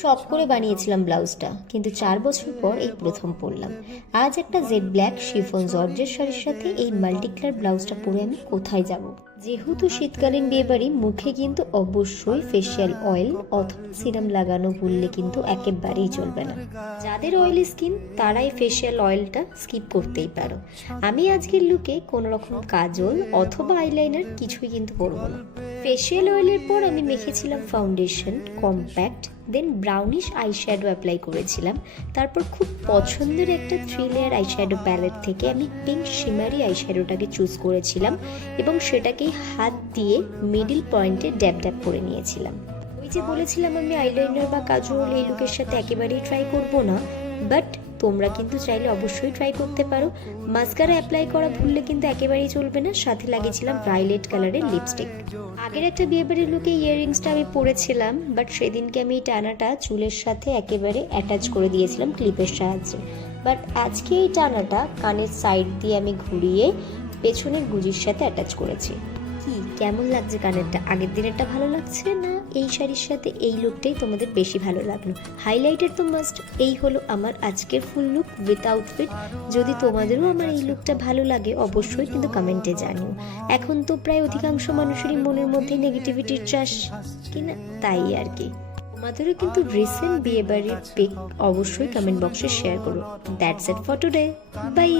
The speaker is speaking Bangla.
শখ করে বানিয়েছিলাম ব্লাউজটা, কিন্তু 4 বছর পর এই প্রথম পরলাম। আজ একটা জেড ব্ল্যাক শিফন জর্জের শাড়ির সাথে এই মাল্টি কালার ব্লাউজটা পরে আমি কোথায় যাব? যেহেতু শীতকালীন বিয়েবাড়ি, মুখে কিন্তু অবশ্যই ফেসিয়াল অয়েল অথবা সিরাম লাগানো ভুললে কিন্তু একেবারেই চলবে না। যাদের অয়েলি স্কিন তারাই ফেসিয়াল অয়েলটা স্কিপ করতেই পারো। আমি আজকের লুকে কোনো রকম কাজল অথবা আইলাইনার কিছুই কিন্তু পরবো না। ফেসিয়াল অয়েলের পর আমি মেখেছিলাম ফাউন্ডেশন, কম্প্যাক্ট, দেন ব্রাউনিশ আইশ্যাডো অ্যাপ্লাই করেছিলাম। তারপর খুব পছন্দের একটা 3 লেয়ার আইশ্যাডো প্যালেট থেকে আমি পিঙ্ক শিমারি আইশ্যাডোটাকে চুজ করেছিলাম এবং সেটাকেই হাত দিয়ে মিডিল পয়েন্টে ড্যাব ড্যাব করে নিয়েছিলাম। ওই যে বলেছিলাম আমি আইলাইনার বা কাজল এই লুকের সাথে একেবারেই ট্রাই করব না, বাট তোমরা কিন্তু চাইলে অবশ্যই ট্রাই করতে পারো। মাস্কারা অ্যাপ্লাই করা ভুললে কিন্তু একেবারেই চলবে না। সাথে লাগিয়েছিলাম ভায়োলেট কালারের লিপস্টিক। আগের একটা বিয়েবাড়ির লুকে ইয়াররিংসটা আমি পরেছিলাম, বাট সেদিনকে আমি এই টানাটা চুলের সাথে একেবারে অ্যাটাচ করে দিয়েছিলাম ক্লিপের সাহায্যে। বাট আজকে এই টানাটা কানের সাইড দিয়ে আমি ঘুরিয়ে পেছনের গুজির সাথে অ্যাটাচ করেছি। কি কেমন লাগছে কানেরটা? আগের দিনেরটা ভালো লাগছে না এই শাড়ির সাথে এই লুকটাই তোমাদের বেশি ভালো লাগলো? হাইলাইটের তো মাস্ট। এই হলো আমার আজকের ফুল লুক উইথ আউটফিট। যদি তোমাদেরও আমার এই লুকটা ভালো লাগে অবশ্যই কিন্তু কমেন্টে জানিও। এখন তো প্রায় অধিকাংশ মানুষেরই মনের মধ্যে নেগেটিভিটির চাষ কিনা, তাই আর কি। তোমাদেরও কিন্তু রিসেন্ট বিয়ে বাড়ির পিক অবশ্যই কমেন্ট বক্সে শেয়ার করো। That's it for today, by.